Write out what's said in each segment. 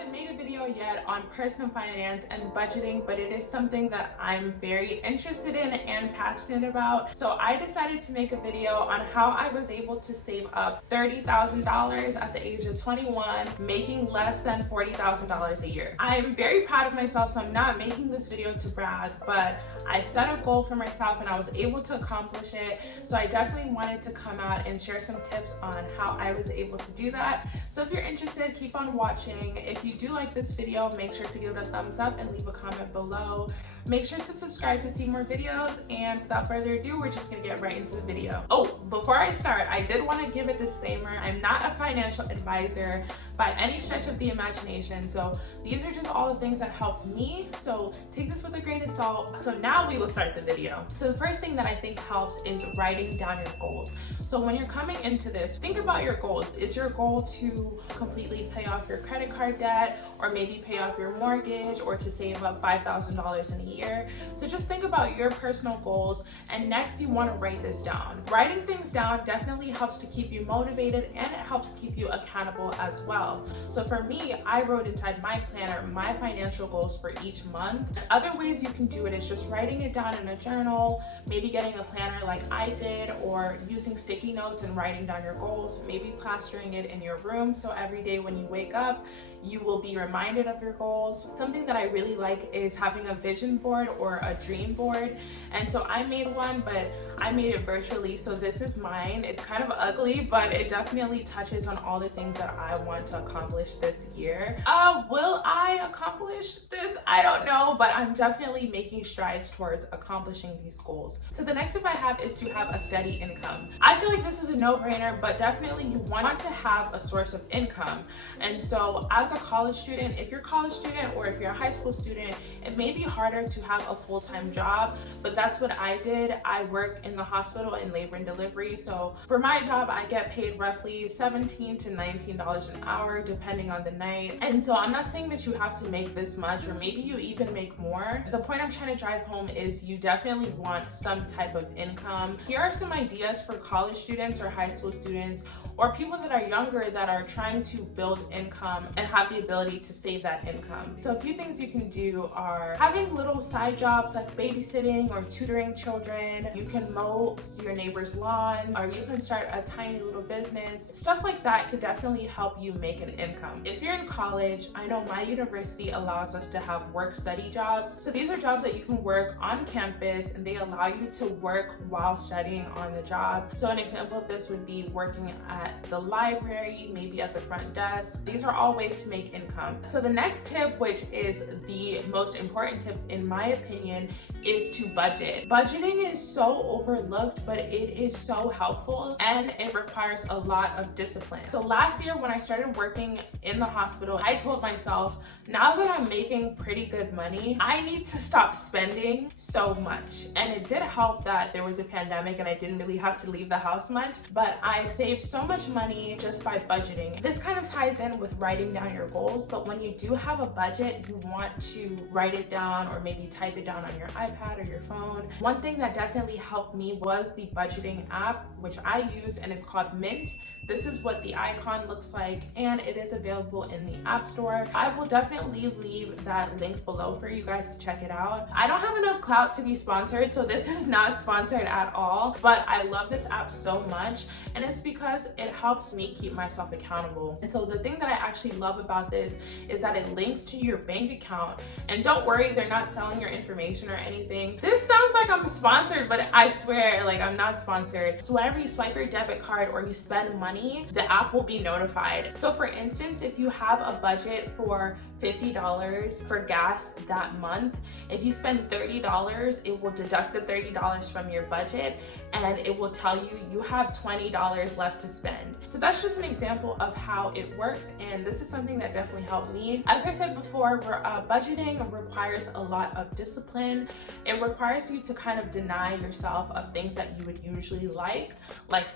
haven't made a video yet on personal finance and budgeting, but it is something that I'm very interested in and passionate about. So I decided to make a video on how I was able to save up $30,000 at the age of 21, making less than $40,000 a year. I'm very proud of myself, so I'm not making this video to brag, but I set a goal for myself and I was able to accomplish it. So I definitely wanted to come out and share some tips on how I was able to do that. So if you're interested, keep on watching. If you do like this video, make sure to give it a thumbs up and leave a comment below. Make sure to subscribe to see more videos, and without further ado, we're just gonna get right into the video. Oh, before I start, I did want to give a disclaimer. I'm not a financial advisor by any stretch of the imagination, so these are just all the things that helped me, so take this with a grain of salt. So now we will start the video. So the first thing that I think helps is writing down your goals. So when you're coming into this, think about your goals. Is your goal to completely pay off your credit card debt, or maybe pay off your mortgage, or to save up $5,000 in a year? So just think about your personal goals, and next you want to write this down. Writing things down definitely helps to keep you motivated, and it helps keep you accountable as well. So for me, I wrote inside my planner my financial goals for each month. And other ways you can do it is just writing it down in a journal, maybe getting a planner like I did, or using sticky notes and writing down your goals, maybe plastering it in your room so every day when you wake up, you will be reminded of your goals. Something that I really like is having a vision board or a dream board. And so I made one, but I made it virtually. So this is mine. It's kind of ugly, but it definitely touches on all the things that I want to accomplish this year. Will I accomplish this? I don't know, but I'm definitely making strides towards accomplishing these goals. So the next tip I have is to have a steady income. I feel like this is a no-brainer, but definitely you want to have a source of income. And so as a college student, if you're a college student or if you're a high school student, it may be harder to have a full-time job, but that's what I did. I work in the hospital in labor and delivery. So for my job, I get paid roughly $17 to $19 an hour, depending on the night. And so I'm not saying that you have to make this much, or maybe you even make more. The point I'm trying to drive home is you definitely want some type of income. Here are some ideas for college students or high school students, or people that are younger that are trying to build income and have the ability to save that income. So a few things you can do are having little side jobs like babysitting or tutoring children. You can mow your neighbor's lawn, or you can start a tiny little business. Stuff like that could definitely help you make an income. If you're in college, I know my university allows us to have work-study jobs. So these are jobs that you can work on campus, and they allow you to work while studying on the job. So an example of this would be working at the library, maybe at the front desk. These are all ways to make income. So the next tip, which is the most important tip in my opinion, is to budget. Budgeting is so overlooked, but it is so helpful, and it requires a lot of discipline. So last year when I started working in the hospital, I told myself, now that I'm making pretty good money, I need to stop spending so much. And it did help that there was a pandemic and I didn't really have to leave the house much, but I saved so much money just by budgeting. This kind of ties in with writing down your goals, but when you do have a budget, you want to write it down or maybe type it down on your iPad or your phone. One thing that definitely helped me was the budgeting app, which I use, and it's called Mint. This is what the icon looks like, and it is available in the App Store. I will definitely leave that link below for you guys to check it out. I don't have enough clout to be sponsored, so this is not sponsored at all, but I love this app so much, and it's because it helps me keep myself accountable. And so the thing that I actually love about this is that it links to your bank account, and don't worry, they're not selling your information or anything. This sounds like I'm sponsored, but I swear, like, I'm not sponsored. So whenever you swipe your debit card or you spend money, the app will be notified. So for instance, if you have a budget for $50 for gas that month, if you spend $30, it will deduct the $30 from your budget, and it will tell you you have $20 left to spend. So that's just an example of how it works, and this is something that definitely helped me. As I said before, budgeting requires a lot of discipline. It requires you to kind of deny yourself of things that you would usually like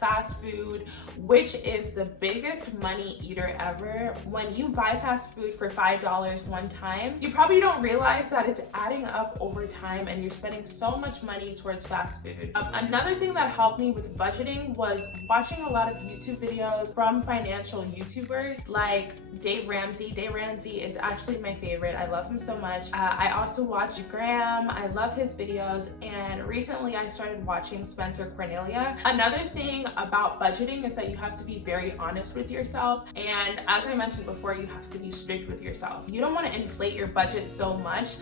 fast food, which which is the biggest money eater ever. When you buy fast food for $5 one time, you probably don't realize that it's adding up over time and you're spending so much money towards fast food. Another thing that helped me with budgeting was watching a lot of YouTube videos from financial YouTubers like Dave Ramsey. Dave Ramsey is actually my favorite. I love him so much. I also watch Graham. I love his videos, and recently I started watching Spencer Cornelia. Another thing about budgeting is that you have to be very honest with yourself, and as I mentioned before, you have to be strict with yourself. You don't want to inflate your budget so much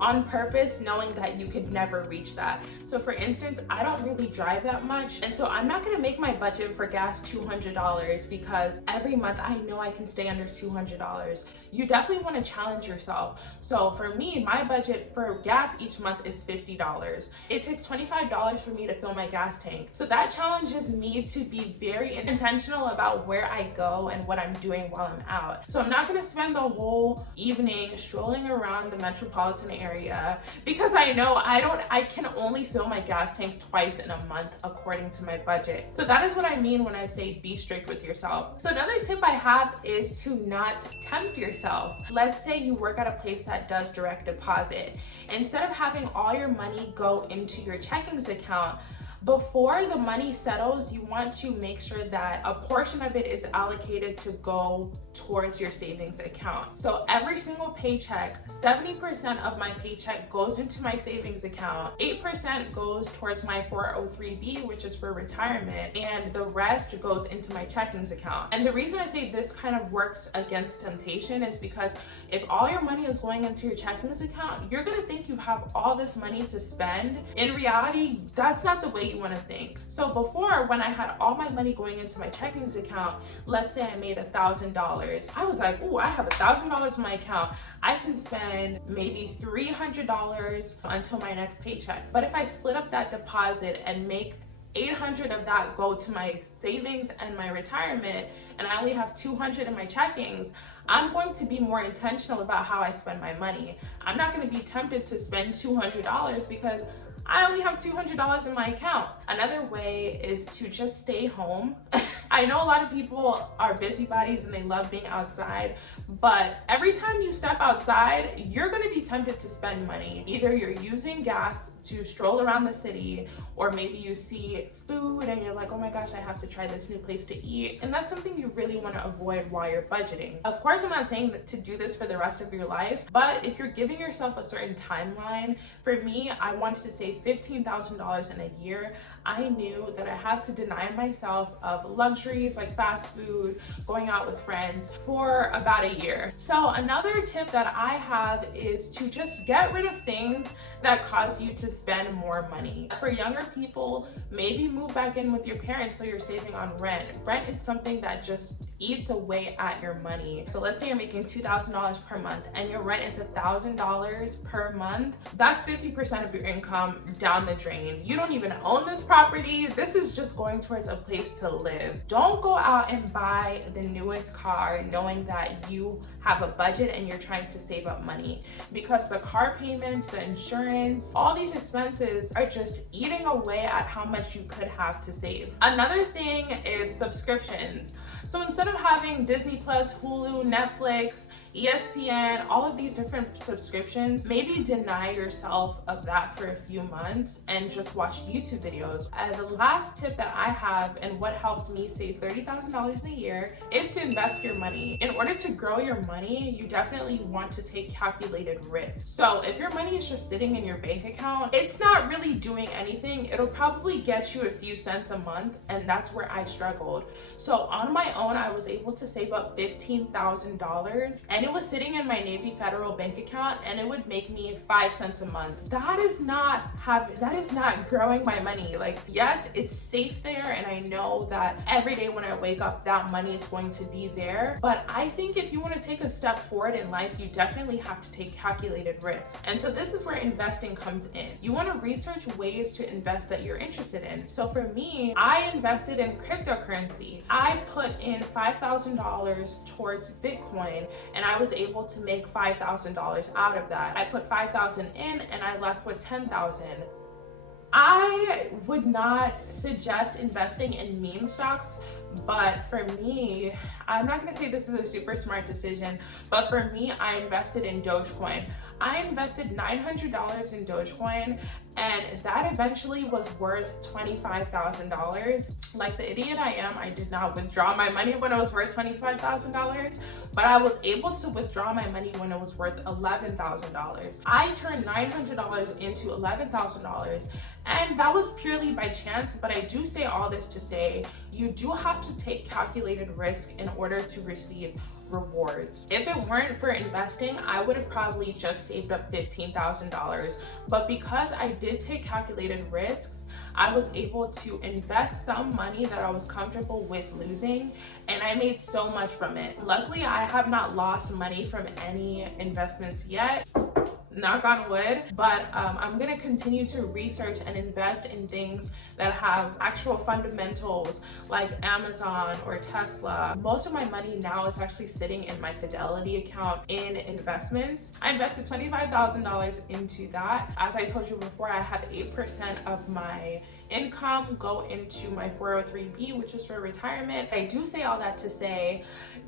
on purpose, knowing that you could never reach that. So for instance, I don't really drive that much, and so I'm not gonna make my budget for gas $200 because every month I know I can stay under $200. You definitely want to challenge yourself. So for me, my budget for gas each month is $50. It takes $25 for me to fill my gas tank. So that challenges me to be very intentional about where I go and what I'm doing while I'm out. So I'm not going to spend the whole evening strolling around the metropolitan area because I know I can only fill my gas tank twice in a month according to my budget. So that is what I mean when I say be strict with yourself. So another tip I have is to not tempt yourself. Let's say you work at a place that does direct deposit. Instead of having all your money go into your checkings account, before the money settles, you want to make sure that a portion of it is allocated to go towards your savings account. So every single paycheck, 70% of my paycheck goes into my savings account, 8% goes towards my 403b, which is for retirement, and the rest goes into my checkings account. And the reason I say this kind of works against temptation is because if all your money is going into your checkings account, you're gonna think you have all this money to spend. In reality, that's not the way you wanna think. So before, when I had all my money going into my checkings account, let's say I made $1,000, I was like, oh, I have $1,000 in my account. I can spend maybe $300 until my next paycheck. But if I split up that deposit and make 800 of that go to my savings and my retirement, and I only have 200 in my checkings, I'm going to be more intentional about how I spend my money. I'm not going to be tempted to spend $200 because I only have $200 in my account. Another way is to just stay home. I know a lot of people are busybodies and they love being outside, but every time you step outside, you're gonna be tempted to spend money. Either you're using gas to stroll around the city, or maybe you see food and you're like, oh my gosh, I have to try this new place to eat. And that's something you really wanna avoid while you're budgeting. Of course, I'm not saying that to do this for the rest of your life, but if you're giving yourself a certain timeline, for me, I wanted to save $15,000 in a year. I knew that I had to deny myself of luxuries like fast food, going out with friends for about a year. So another tip that I have is to just get rid of things that cause you to spend more money. For younger people, maybe move back in with your parents so you're saving on rent. Rent is something that just eats away at your money. So let's say you're making $2,000 per month and your rent is $1,000 per month. That's 50% of your income down the drain. You don't even own this property. This is just going towards a place to live. Don't go out and buy the newest car knowing that you have a budget and you're trying to save up money, because the car payments, the insurance, all these expenses are just eating away at how much you could have to save. Another thing is subscriptions. So instead of having Disney Plus, Hulu, Netflix, ESPN, all of these different subscriptions, maybe deny yourself of that for a few months and just watch YouTube videos. The last tip that I have, and what helped me save $30,000 a year, is to invest your money. In order to grow your money, you definitely want to take calculated risks. So if your money is just sitting in your bank account, it's not really doing anything. It'll probably get you a few cents a month, and that's where I struggled. So on my own, I was able to save up $15,000, and it was sitting in my Navy Federal bank account, and it would make me 5 cents a month. That is not growing my money. Like, yes, it's safe there, and I know that every day when I wake up, that money is going to be there. But I think if you want to take a step forward in life, you definitely have to take calculated risks. And so this is where investing comes in. You want to research ways to invest that you're interested in. So for me, I invested in cryptocurrency. I put in $5,000 towards Bitcoin, and I was able to make $5,000 out of that. I put $5,000 in and I left with $10,000. I would not suggest investing in meme stocks, But for me, I'm not gonna say this is a super smart decision, but for me, I invested in Dogecoin. I invested $900 in Dogecoin, and that eventually was worth $25,000. Like the idiot I am, I did not withdraw my money when it was worth $25,000, but I was able to withdraw my money when it was worth $11,000. I turned $900 into $11,000, and that was purely by chance. But I do say all this to say, you do have to take calculated risk in order to receive rewards. If it weren't for investing, I would have probably just saved up $15,000. But because I did take calculated risks, I was able to invest some money that I was comfortable with losing, and I made so much from it. Luckily, I have not lost money from any investments yet, knock on wood, but I'm gonna continue to research and invest in things that have actual fundamentals like Amazon or Tesla. Most of my money now is actually sitting in my Fidelity account in investments. I invested $25,000 into that. As I told you before, I have 8% of my income go into my 403b, which is for retirement. I do say all that to say,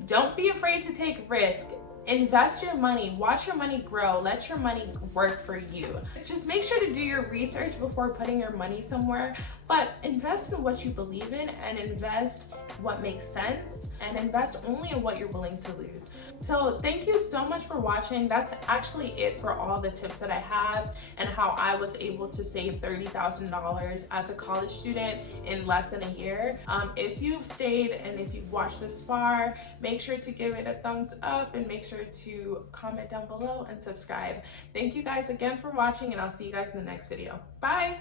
don't be afraid to take risk. Invest your money, watch your money grow, let your money work for you. Just make sure to do your research before putting your money somewhere, but invest in what you believe in and invest what makes sense and invest only in what you're willing to lose. So thank you so much for watching. That's actually it for all the tips that I have and how I was able to save $30,000 as a college student in less than a year. If you've stayed and if you've watched this far, make sure to give it a thumbs up and make sure to comment down below and subscribe. Thank you guys again for watching, and I'll see you guys in the next video. Bye.